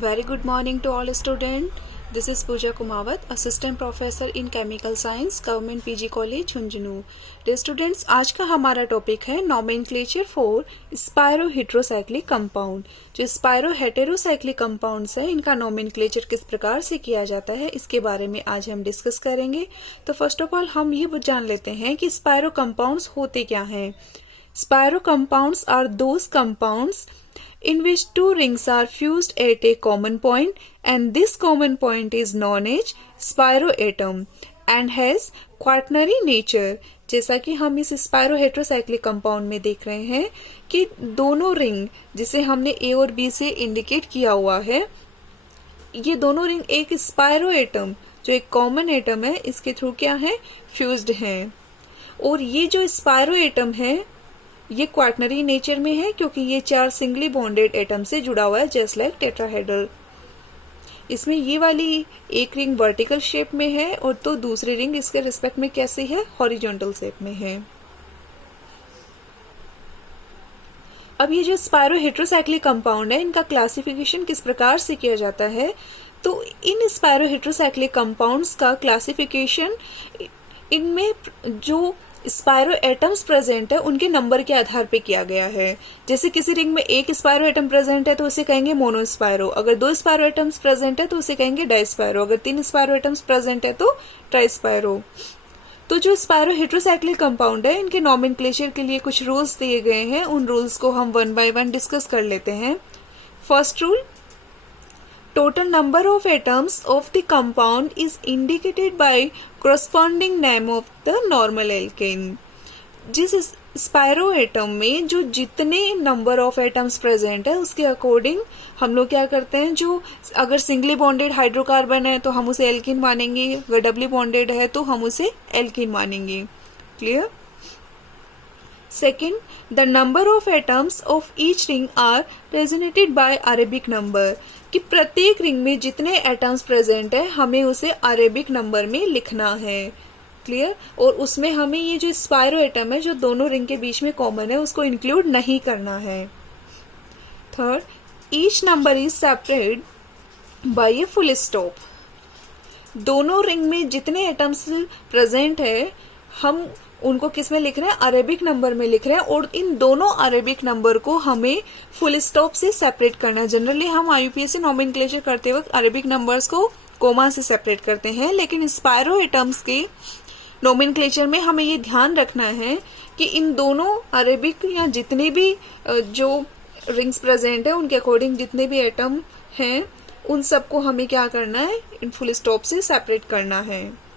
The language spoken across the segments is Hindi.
Very good morning to all students. This is Pooja Kumawat, Assistant Professor in Chemical Science, Government PG College, Jhunjhunu. Dear students, आज का हमारा टॉपिक है Nomenclature for Spiroheterocyclic Compound. जो Spiroheterocyclic compounds है, इनका nomenclature किस प्रकार से किया जाता है, इसके बारे में आज हम डिस्कस करेंगे. तो फर्स्ट ऑफ ऑल हम ये जान लेते हैं कि स्पायरो कंपाउंड्स होते क्या हैं. Spiro compounds are those compounds in which two rings are fused at a common point and this common point is known as spiroatom and has quaternary nature. जैसा कि हम इस स्पायरोहेटेरोसाइक्लिक कंपाउंड में देख रहे हैं कि दोनों रिंग जिसे हमने ए और बी से इंडिकेट किया हुआ है, ये दोनों रिंग एक स्पायरोएटम जो एक कॉमन एटम है इसके थ्रू क्या है, फ्यूज्ड हैं. और ये जो स्पायरोएटम है ये क्वाटनरी नेचर में है क्योंकि ये 4 सिंगली बॉन्डेड एटम से जुड़ा हुआ है, जस्ट लाइक टेट्राहेड्रल. इसमें ये वाली एक रिंग वर्टिकल शेप में है और तो दूसरी रिंग इसके रिस्पेक्ट में कैसी है, हॉरिजॉन्टल शेप में है. अब ये जो स्पायरोहेटेरोसाइक्लिक कंपाउंड है इनका क्लासिफिकेशन किस प्रकार से किया जाता है, तो इन स्पायरोहेटेरोसाइक्लिक कंपाउंड्स का क्लासिफिकेशन इनमें जो स्पायरो एटम्स प्रेजेंट है उनके नंबर के आधार पे किया गया है. जैसे किसी रिंग में एक स्पायरो एटम प्रेजेंट है तो उसे कहेंगे मोनोस्पायरो, अगर 2 स्पायरो एटम्स प्रेजेंट है तो उसे कहेंगे डाइस्पायरो, अगर 3 स्पायरो एटम्स प्रेजेंट है तो ट्राइस्पायरो. तो जो स्पायरो हेटेरोसाइक्लिक कंपाउंड है इनके नॉमेनक्लेचर के लिए कुछ रूल्स दिए गए हैं, उन रूल्स को हम 1 by 1 डिस्कस कर लेते हैं. First rule, total number of atoms of the compound is indicated by corresponding name of the normal alkane. जिस स्पायरो एटम में जो जितने नंबर ऑफ एटम्स प्रेजेंट है उसके अकॉर्डिंग हम लोग क्या करते हैं, जो अगर सिंगली बॉन्डेड हाइड्रोकार्बन है तो हम उसे एल्कीन मानेंगे, अगर डबली बॉन्डेड है तो हम उसे एल्कीन मानेंगे. Clear. Second, the number of atoms of each ring are represented by Arabic number. कि प्रत्येक रिंग में जितने एटम्स प्रेजेंट है हमें उसे अरेबिक नंबर में लिखना है. क्लियर. और उसमें हमें ये जो स्पायरो एटम है जो दोनों रिंग के बीच में कॉमन है उसको इंक्लूड नहीं करना है. Third, each number is separate by a full stop. दोनों रिंग में जितने एटम्स प्रेजेंट है हम उनको किस में लिख रहे हैं, अरेबिक नंबर में लिख रहे हैं, और इन दोनों अरेबिक नंबर को हमें फुल स्टॉप से सेपरेट करना है. जनरली हम आईयूपीएससी नॉमेनक्लेचर करते वक्त अरेबिक नंबर्स को कोमा से सेपरेट करते हैं, लेकिन स्पायरो एटम्स के नॉमेनक्लेचर में हमें ये ध्यान रखना है कि इन दोनों अरेबिक या जितने भी जो रिंग्स प्रेजेंट है उनके अकॉर्डिंग जितने भी एटम हैं उन सबको हमें क्या करना है, इन फुल स्टॉप से सेपरेट करना है.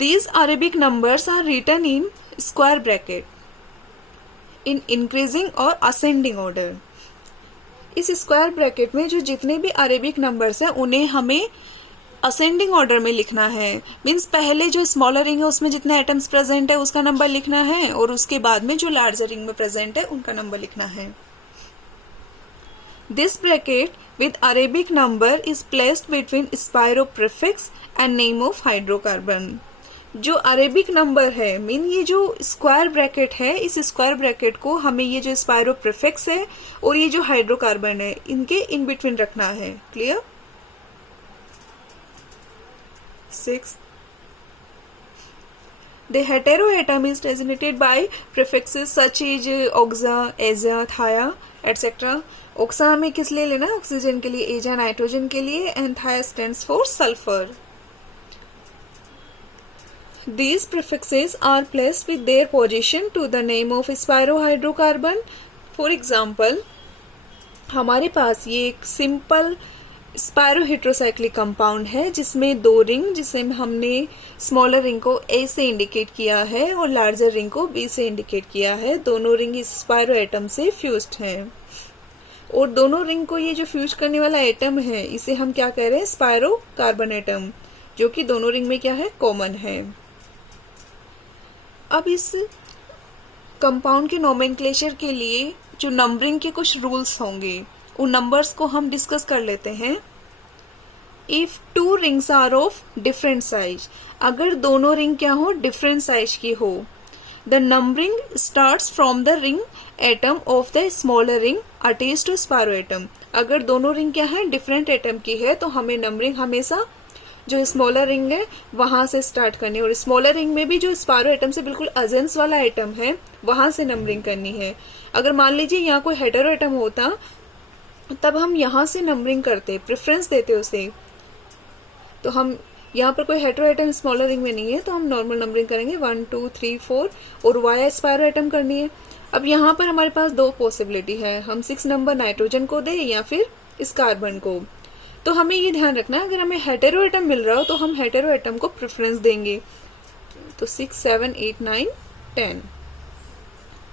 These Arabic numbers are written in square bracket in increasing or ascending order. इस स्क्वायर ब्रैकेट में जो जितने भी अरेबिक नंबर्स हैं उन्हें हमें असेंडिंग ऑर्डर में लिखना है. मीन्स पहले जो स्मॉलर रिंग है उसमें जितने एटम्स प्रेजेंट है उसका नंबर लिखना है और उसके बाद में जो लार्जर रिंग में प्रेजेंट है उनका नंबर लिखना है. This bracket with Arabic number is placed between spiro prefix and name of hydrocarbon. जो अरेबिक नंबर है मीन ये जो स्क्वायर ब्रैकेट है इस स्क्वायर ब्रैकेट को हमें ये जो स्पायरो प्रीफिक्स है और ये जो हाइड्रोकार्बन है इनके इन बिटवीन रखना है. Clear. 6. The heteroatom is designated by prefixes such as oxa, aza, thia, etc. oxa में किस लिए लेना, ऑक्सीजन के लिए, aza नाइट्रोजन के लिए, and thia stands for sulfur. These prefixes are placed with their position to the name of spirohydrocarbon. For example, हमारे पास ये एक सिंपल स्पायरोहेटेरोसाइक्लिक कंपाउंड है जिसमें 2 रिंग, जिसे हमने स्मॉलर रिंग को ए से इंडिकेट किया है और लार्जर रिंग को बी से इंडिकेट किया है. दोनों रिंग इस स्पायरो एटम से फ्यूज्ड हैं और दोनों रिंग को ये जो फ्यूज करने वाला एटम है इसे हम क्या कह रहे हैं, स्पायरो कार्बन एटम, जो कि दोनों रिंग में क्या है, कॉमन है. अब इस कंपाउंड के नोमेनक्लेचर के लिए जो नंबरिंग के कुछ रूल्स होंगे उन नंबर्स को हम डिस्कस कर लेते हैं. If 2 rings are of different size, अगर दोनों रिंग क्या हो, डिफरेंट साइज की हो, the numbering starts from the ring atom of the smaller ring attached to spiro atom. अगर दोनों रिंग क्या है, डिफरेंट एटम की है, तो हमें नंबरिंग हमेशा जो स्मॉलर रिंग है वहां से स्टार्ट करनी है, और स्मॉलर रिंग में भी जो स्पायरो एटम से बिल्कुल अजेंस वाला एटम है वहां से नंबरिंग करनी है। अगर मान लीजिए यहाँ कोई हेटेरो एटम होता तब हम यहाँ से नंबरिंग करते, प्रेफरेंस देते उसे। तो हम यहाँ पर कोई हेटेरो एटम स्मॉलर रिंग में नहीं है तो हम नॉर्मल नंबरिंग करेंगे 1 2 3 4, और वाई स्पायरो एटम करनी है। अब यहाँ पर हमारे पास दो पॉसिबिलिटी है, हम 6 नंबर नाइट्रोजन को दे या फिर इस कार्बन को। तो हमें ये ध्यान रखना है, अगर हमें हेटेरो एटम मिल रहा हो तो हम हेटेरो एटम को प्रेफरेंस देंगे। तो 6 7 8 9 10।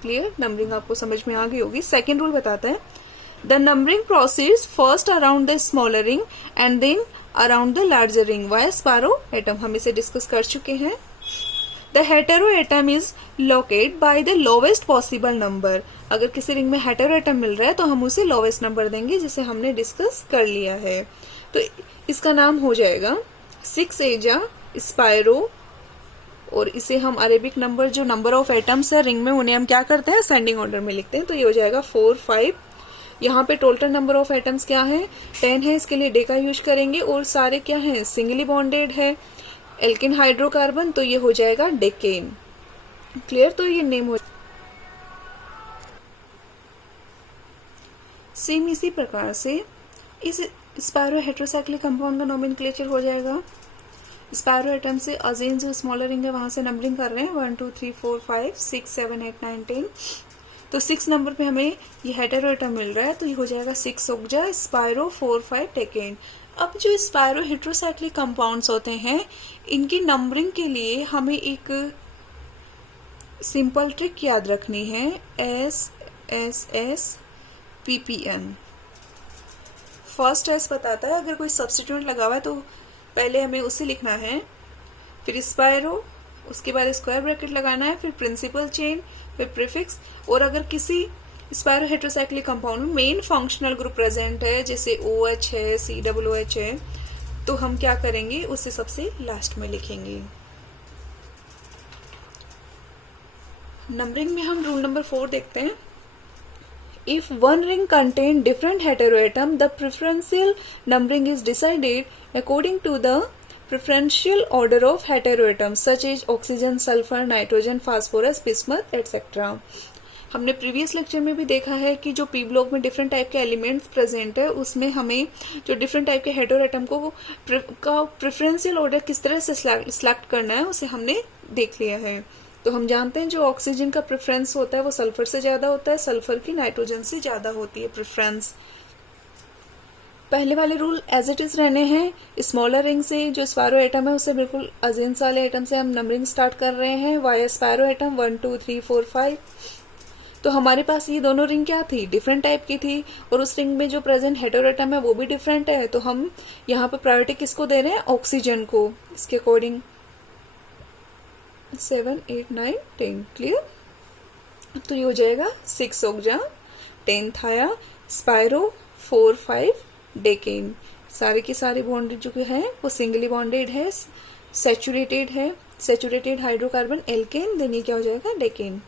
क्लियर, नंबरिंग आपको समझ में आ गई होगी। सेकेंड रूल बताता है, the numbering proceeds first around the smaller ring and then around the larger ring via spiro atom. हम इसे डिस्कस कर चुके हैं। The hetero atom is locate by the lowest possible number. अगर किसी रिंग में हेटेरो एटम मिल रहा है तो हम उसे लोवेस्ट नंबर देंगे, जिसे हमने डिस्कस कर लिया है। तो इसका नाम हो जाएगा 6 एजा स्पायरो, और इसे हम अरेबिक नंबर, जो नंबर ऑफ एटम्स है रिंग में, उन्हें हम क्या करते हैं, असेंडिंग ऑर्डर में लिखते हैं। तो ये हो जाएगा 4 5। यहाँ पे टोटल नंबर ऑफ एटम्स क्या है, 10 है, इसके लिए डे का यूज करेंगे, और सारे क्या है, सिंगली बॉन्डेड है, एल्केन हाइड्रोकार्बन, तो ये हो जाएगा डेकेन। क्लियर, तो ये नेम हो। सेम इसी प्रकार से इस स्पायरो हेटेरोसाइक्लिक कंपाउंड का नोमेनक्लेचर हो जाएगा। स्पायरो एटम से अजेन जो स्मॉलर रिंग है वहां से नंबरिंग कर रहे हैं 1 2 3 4 5 6 7 8 9 10। तो 6 नंबर पे हमें ये हेटेरो एटम मिल रहा है, तो ये हो जाएगा 6 ओक्जा स्पायरो 4 5 डेकेन। अब जो स्पायरो हेटेरोसाइक्लिक कंपाउंड्स होते हैं, इनकी नंबरिंग के लिए हमें एक सिंपल ट्रिक याद रखनी है, SSSPPN। फर्स्ट एस बताता है, अगर कोई सब्स्टिट्यूएंट लगा हुआ है तो पहले हमें उसे लिखना है, फिर स्पायरो, उसके बाद स्क्वायर ब्रैकेट लगाना है, फिर प्रिंसिपल चेन, फिर प्रीफिक्स। और अगर किसी स्पायरो हेटेरोसाइक्लिक कंपाउंड में मेन फंक्शनल ग्रुप प्रेजेंट है, जैसे OH है, COOH है, तो हम क्या करेंगे, उसे सबसे लास्ट में लिखेंगे। नंबरिंग में हम रूल नंबर 4 देखते हैं। If one ring contain different heteroatom, the preferential numbering is decided according to the preferential order of heteroatoms such as oxygen, sulfur, nitrogen, phosphorus, bismuth, etc. हमने प्रीवियस लेक्चर में भी देखा है कि जो पी ब्लॉक में डिफरेंट टाइप के एलिमेंट्स प्रेजेंट है, उसमें हमें जो डिफरेंट टाइप के हेटेरोएटम को का प्रेफरेंशियल ऑर्डर किस तरह से सिलेक्ट करना है, उसे हमने देख लिया है। तो हम जानते हैं जो ऑक्सीजन का प्रेफरेंस होता है वो सल्फर से ज्यादा होता है, सल्फर की नाइट्रोजन से ज्यादा होती है प्रेफरेंस। पहले वाले रूल एज इट इज रहने हैं। स्मॉलर रिंग से जो स्पायरो एटम है उससे बिल्कुल अजेंस वाले एटम से हम नंबरिंग स्टार्ट कर रहे हैं वाया स्पायरो एटम 1 2 3 4 5। तो हमारे पास ये दोनों रिंग क्या थी, डिफरेंट टाइप की थी, और उस रिंग में जो प्रेजेंट हेटेरोएटम है वो भी डिफरेंट है। तो हम यहाँ पर प्रायोरिटी किसको दे रहे हैं, ऑक्सीजन को। इसके अकॉर्डिंग 7 8 9 10। क्लियर, तो ये हो जाएगा 6 ओक्जा 10 थाया स्पायरो 4 5 डेकेन। सारे के सारे बॉन्डेड जो है वो सिंगली बॉन्डेड है, सैचुरेटेड है, सैचुरेटेड हाइड्रोकार्बन एल्केन, देन ये क्या हो जाएगा decane.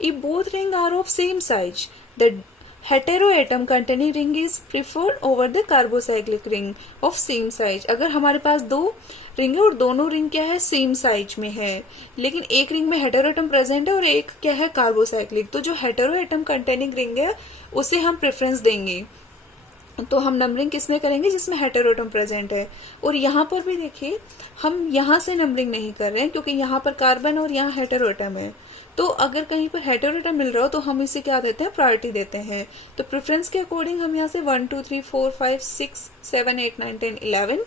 If both rings are of same size, the heteroatom containing ring is preferred over the carbocyclic ring of same size. अगर हमारे पास दो रिंग है और दोनों रिंग क्या है, सेम साइज में है, लेकिन एक रिंग में हेटेरोएटम प्रेजेंट है और एक क्या है, कार्बोसाइक्लिक, तो जो हेटेरोएटम कंटेनिंग रिंग है उसे हम प्रेफरेंस देंगे। तो हम नंबरिंग किसमें करेंगे, जिसमें हेटेरोएटम प्रेजेंट है। और यहाँ पर भी देखिए हम यहाँ से नंबरिंग नहीं कर रहे हैं क्योंकि यहाँ पर कार्बन और यहाँ हेटेरोएटम है। तो अगर कहीं पर हेटेरोएटम मिल रहा हो तो हम इसे क्या देते हैं, प्रायोरिटी देते हैं। तो प्रेफरेंस के अकॉर्डिंग हम यहाँ से 1 2 3 4 5 6 7 8 9 10 11।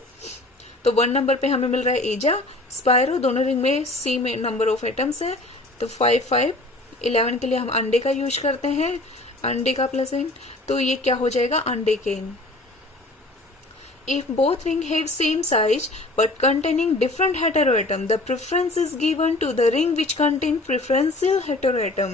तो 1 नंबर पे हमें मिल रहा है एजा स्पायरो, दोनों रिंग में सी में नंबर ऑफ एटम्स है। तो 5 5 11 के लिए हम अंडे का यूज करते हैं, अंडे का प्लस एन, तो ये क्या हो जाएगा, अंडेकेन। If both ring have same size but containing different heteroatom, the preference is given to the ring which contain preferential heteroatom.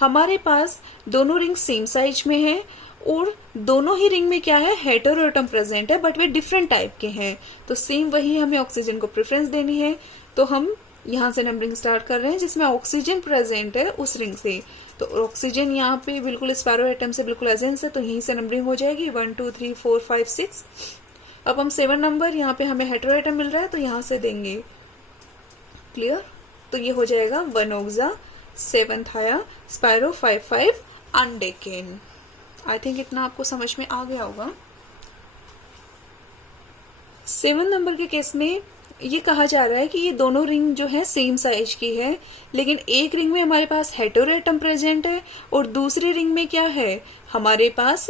हमारे पास दोनों रिंग सेम साइज में है और दोनों ही रिंग में क्या है, हेटेरोएटम प्रेजेंट है, बट वे डिफरेंट टाइप के हैं। तो सेम वही हमें ऑक्सीजन को प्रेफरेंस देनी है। तो हम यहाँ से नंबरिंग स्टार्ट कर रहे हैं जिसमें ऑक्सीजन प्रेजेंट है उस रिंग से। तो ऑक्सीजन यहाँ पे बिल्कुल स्पैरो एटम से बिल्कुल एजेंस है, तो यहीं से नंबरिंग हो जाएगी 1 2 3 4 5 6। अब हम 7 नंबर, यहाँ पे हमें हेटेरो एटम मिल रहा है तो यहाँ से देंगे। क्लियर? तो ये हो जाएगा 1 ऑक्सा 7 थाया स्पायरो 5 5 अनडेकेन। आई थिंक इतना आपको समझ में आ गया होगा। 7 नंबर के केस में ये कहा जा रहा है कि ये दोनों रिंग जो है सेम साइज की है, लेकिन एक रिंग में हमारे पास हेटेरो एटम प्रेजेंट है और दूसरी रिंग में क्या है, हमारे पास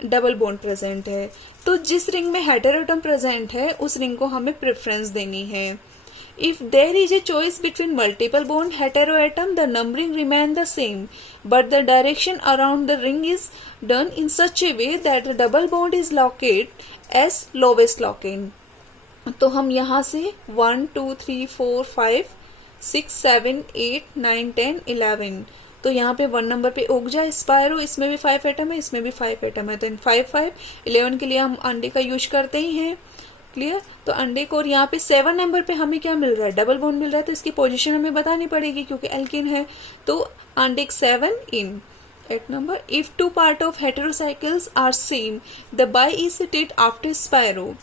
डबल बॉन्ड प्रेजेंट है। तो जिस रिंग में हेटेरो एटम प्रेजेंट है उस रिंग को हमें प्रेफरेंस देनी है। If there is a choice between multiple bond heteroatom, the numbering remain the same, but the direction around the ring is done in such a way that the double bond is located as lowest lock-in. तो हम यहाँ से 1 2 3 4 5 6 7 8 9 10 11, तो यहाँ पे 1 नंबर पे ओक्जा स्पायरो, इसमें भी 5 एटम है, इसमें भी 5 एटम है, तो 5 5 11 के लिए हम अंडे का यूज करते ही हैं। क्लियर? तो अंडे को, और यहाँ पे 7 नंबर पे हमें क्या मिल रहा है, डबल बॉन्ड मिल रहा है, तो इसकी पोजीशन हमें बतानी पड़ेगी क्योंकि एल्किन है। तो अंडे 7 in 8 number. If two part of heterocycles are same the bi is cited after spiro.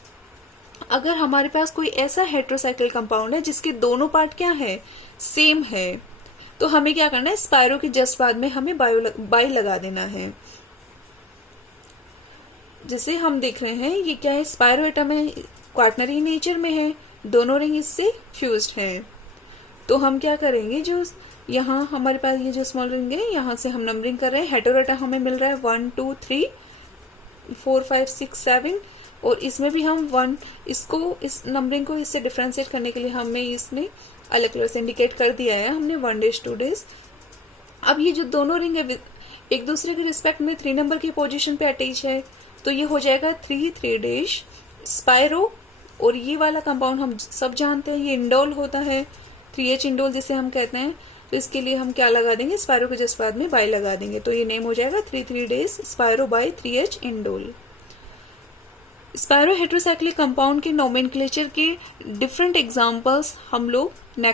अगर हमारे पास कोई ऐसा हेटेरोसाइकिल कंपाउंड है जिसके दोनों पार्ट क्या है, सेम है, तो हमें क्या करना है, स्पायरो के जस्ट बाद में हमें बाई लगा देना है। जिसे हम देख रहे हैं ये क्या है, स्पायरो एटम है, क्वार्टनरी नेचर में है, दोनों रिंग इससे फ्यूज्ड हैं। तो हम क्या करेंगे, जो यहाँ हमारे पास ये जो स्मॉल रिंग है यहाँ से हम नंबरिंग कर रहे हैं। हेटेरो एटम हमें मिल रहा है 1 2 3 4 5 6 7, और इसमें भी हम 1, इसको इस नंबरिंग को इससे डिफ्रेंशिएट करने के लिए हमें इसमें अलग कलर से इंडिकेट कर दिया है हमने 1 days 2 days। अब ये जो दोनों रिंग है एक दूसरे के रिस्पेक्ट में 3 नंबर की पोजीशन पे अटैच है, तो ये हो जाएगा 3 3 dash स्पायरो। और ये वाला कंपाउंड हम सब जानते हैं, ये इंडोल होता है, 3H इंडोल जिसे हम कहते हैं। तो इसके लिए हम क्या लगा देंगे, स्पायरो के जस्ट बाद में बाई लगा देंगे, तो ये नेम हो जाएगा 3 3 days spiro bi 3H indole. Spiro heterocyclic compound के नोमेनक्लेचर के डिफरेंट एग्जांपल्स हम लोग नेक्स्ट